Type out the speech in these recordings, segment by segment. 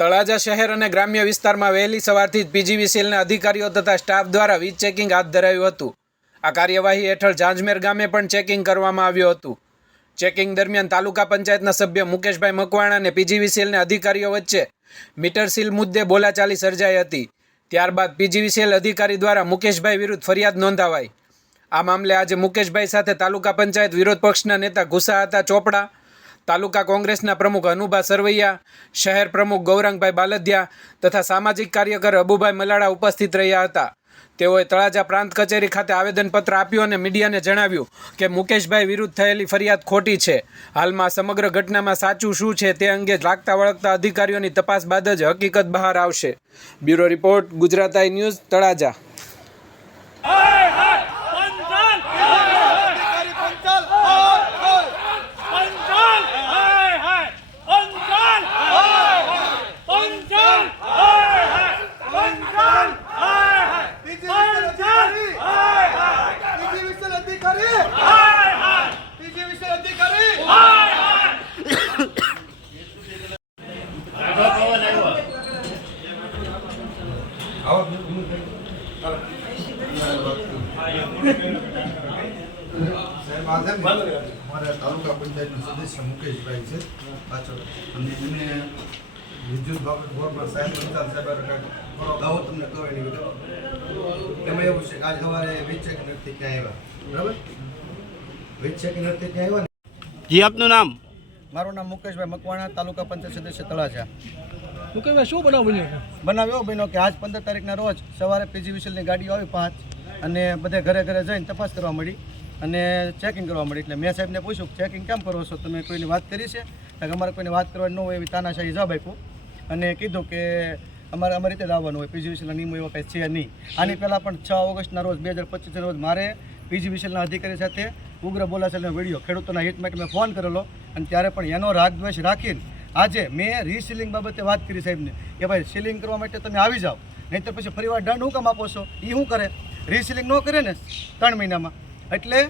તળાજા શહેર અને ગ્રામ્ય વિસ્તારમાં વહેલી સવારથી જ પીજીવીસીએલના અધિકારીઓ તથા સ્ટાફ દ્વારા વીજ ચેકિંગ હાથ ધરાયું હતું. આ કાર્યવાહી હેઠળ ઝાંઝમેર ગામે પણ ચેકિંગ કરવામાં આવ્યું હતું. ચેકિંગ દરમિયાન તાલુકા પંચાયતના સભ્ય મુકેશભાઈ મકવાણા અને પીજીવીસીએલના અધિકારીઓ વચ્ચે મીટર સીલ મુદ્દે બોલાચાલી સર્જાઈ હતી. ત્યારબાદ પીજીવીસીએલ અધિકારી દ્વારા મુકેશભાઈ વિરુદ્ધ ફરિયાદ નોંધાવાઈ. આ મામલે આજે મુકેશભાઈ સાથે તાલુકા પંચાયત વિરોધ પક્ષના નેતા ગુસાહતા ચોપડા તાલુકા કોંગ્રેસના પ્રમુખ અનુભા સરવૈયા, શહેર પ્રમુખ ગૌરંગભાઈ બાલદિયા તથા સામાજિક કાર્યકર અબુભાઈ મલાડા ઉપસ્થિત રહ્યા હતા. તેઓએ તળાજા પ્રાંત કચેરી ખાતે આવેદનપત્ર આપ્યું અને મીડિયાને જણાવ્યું કે મુકેશભાઈ વિરુદ્ધ થયેલી ફરિયાદ ખોટી છે. હાલમાં સમગ્ર ઘટનામાં સાચું શું છે તે અંગે લાગતા વળગતા અધિકારીઓની તપાસ બાદ જ હકીકત બહાર આવશે. Bureau report Gujarat I news Talaja Panchal હાય હાય પંચાલ હાય હાય પંચાલ હાય હાય પંચાલ હાય હાય પંચાલ હાય હાય P G V C L અધિકારી પંચાલ હાય હાય પીજી વિશેલ અધિકારી પીજી વિશેલ અધિકારી હાય હાય સાહેબ આ છે. ને અમારા તાલુકા પંચાયતના સદસ્ય મુકેશભાઈ છે. પાછળ અને એને વિદ્યુત બાબત બોર્ડમાં સાહેબ પંચાલ સાહેબ દાવો તમને કહો એની વિગત એમાં એવું છે કે આજ સવારે વીજ ચેક નથી ક્યાં આવ્યા? બરાબર? વીજ ચેક નથી ક્યાં આવ્યા ને? જી આપનું નામ? મારું નામ મુકેશભાઈ મકવાણા તાલુકા પંચાયત સદસ્ય તળાજા. મુકેશભાઈ શું બનાવ બન્યો બનાવ એવો બન્યો કે આજ પંદર તારીખના રોજ સવારે પીજી વિશેલની ગાડીઓ આવી પાંચ અને બધે ઘરે ઘરે જઈને તપાસ કરવા મળી અને ચેકિંગ કરવા મળી. એટલે મેં સાહેબને પૂછ્યું ચેકિંગ કેમ કરો છો? તમે કોઈની વાત કરી છે? કે અમારે કોઈને વાત કરવાની ન હોય એવી તાનાશાહી જવાબ આપ્યો અને કીધું કે અમારે અમારી રીતે જ આવવાનું હોય. પીજી વિશેલના નિયમો એવા કંઈ છે નહીં. આની પહેલાં પણ છ ઓગસ્ટના રોજ, બે હજાર પચીસના રોજ મારે પીજી વિશેલના અધિકારી સાથે ઉગ્ર બોલાચાલનો વીડિયો ખેડૂતોના હિત માટે મેં ફોન કરેલો અને ત્યારે પણ એનો રાગ દ્વેષ રાખીને આજે મેં રીસીલિંગ બાબતે વાત કરી સાહેબને કે ભાઈ સીલિંગ કરવા માટે તમે આવી જાઓ નહીંતર પછી ફરીવાર દંડ હું કામ આપો છો એ શું કરે? રીસીલિંગ ન કરે ને ત્રણ મહિનામાં. એટલે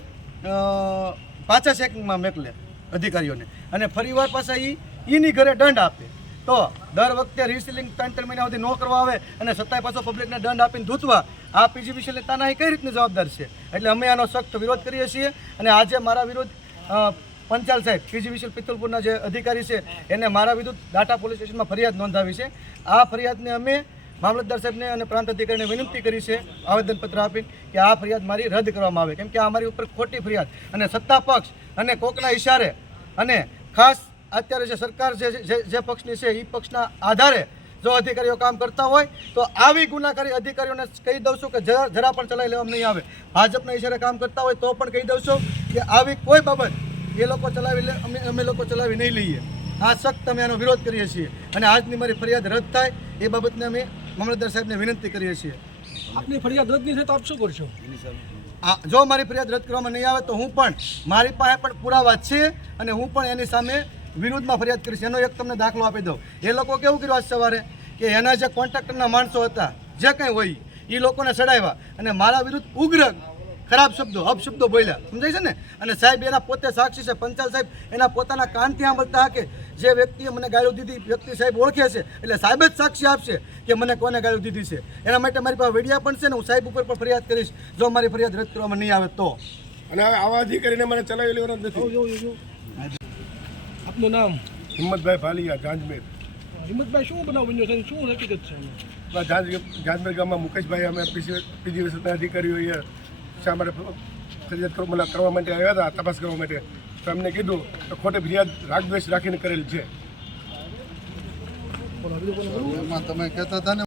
પાછા ચેકિંગમાં મોકલે અધિકારીઓને. અને ફરીવાર પાછા એ એની ઘરે દંડ આપે. તો દર વખતે રીસીલિંગ ત્રણ ત્રણ મહિના સુધી ન કરવા આવે અને છતાંય પાછો પબ્લિકને દંડ આપીને ધૂતવા આ પીજી વિશે તાના કઈ રીતની જવાબદાર છે? એટલે અમે આનો સખ્ત વિરોધ કરીએ છીએ અને આજે મારા વિરુદ્ધ અ, પંચાલ સાહેબ પીજી વિશલ પિત્તલપુરના જે અધિકારી છે, એને મારા વિરુદ્ધ ડાટા પોલીસ સ્ટેશનમાં ફરિયાદ નોંધાવી છે. આ ફરિયાદને અમે મામલતદાર સાહેબને અને પ્રાંત અધિકારીને વિનંતી કરી છે, આવેદનપત્ર આપીને કે આ ફરિયાદ મારી રદ કરવામાં આવે. કેમ કે આ મારી ઉપર ખોટી ફરિયાદ. અને સત્તા પક્ષ અને કોકના ઇશારે અને ખાસ અત્યારે જે સરકાર જે- જે પક્ષની છે એ પક્ષના આધારે જો અધિકારીઓ કામ કરતા હોય, તો આવી ગુનાકારી અધિકારીઓને કહી દઉં છું કે જરા જરા પણ ચલાવી લેવામાં નહીં આવે. ભાજપના ઇશારે કામ કરતા હોય તો પણ કહી દઉં છું કે આવી કોઈ બાબત એ લોકો ચલાવી લે અમે અમે લોકો ચલાવી નહીં લઈએ. આ સખ્ત અમે આનો વિરોધ કરીએ છીએ. અને આજની મારી ફરિયાદ રદ થાય એ બાબતને અમે મામલતદાર સાહેબને વિનંતી કરીએ છીએ. આપની ફરિયાદ રદ નહીં થાય તો આપ શું કરશો? આ જો મારી ફરિયાદ રદ કરવામાં નહીં આવે તો હું પણ મારી પાસે પણ પુરાવા છે અને હું પણ એની સામે વિરુદ્ધમાં ફરિયાદ કરીશ. એનો એક તમને દાખલો આપી દઉં. એ લોકો કેવું કર્યું આજ સવારે? કે એના જે કોન્ટ્રાક્ટરના માણસો હતા જે કંઈ હોય એ લોકોને ચડાવ્યા અને મારા વિરુદ્ધ ઉગ્ર ખરાબ શબ્દો અપશબ્દો બોલ્યા. સમજાય છે ને? અને સાહેબ એના પોતે સાક્ષી છે પંચાલ સાહેબ એના પોતાના કાનથી સાંભળતા કે જે વ્યક્તિએ મને ગાળો દીધી વ્યક્તિ સાહેબ ઓળખે છે. એટલે સાહેબ જ સાક્ષી આપશે કે મને કોને ગાળો દીધી છે. એના માટે મારી પાસે વીડિયા પણ છે ને હું સાહેબ ઉપર પણ ફરિયાદ કરીશ. જો મારી ફરિયાદ રદ કરવામાં નહીં આવે તો. અને હવે આવા અધિકારીને મને ચલાવી લેવાનો નથી. જો, જો, જો. આપનું નામ? હિંમતભાઈ ભાલિયા ગાંજમેર હિંમતભાઈ શું બનાવ બન્યો છે? શું હકીકત છે? જાંજમેર ગામમાં મુકેશભાઈ અમે પીજી વિસ્તારના અધિકારીઓએ શા માટે ફરિયાદ કરવા મને કરવા માટે આવ્યા હતા તપાસ કરવા માટે? તો એમને કીધું તો ખોટી ફરિયાદ રાગદ્વેષ રાખીને કરેલ છે. એમાં તમે કહેતા હતા ને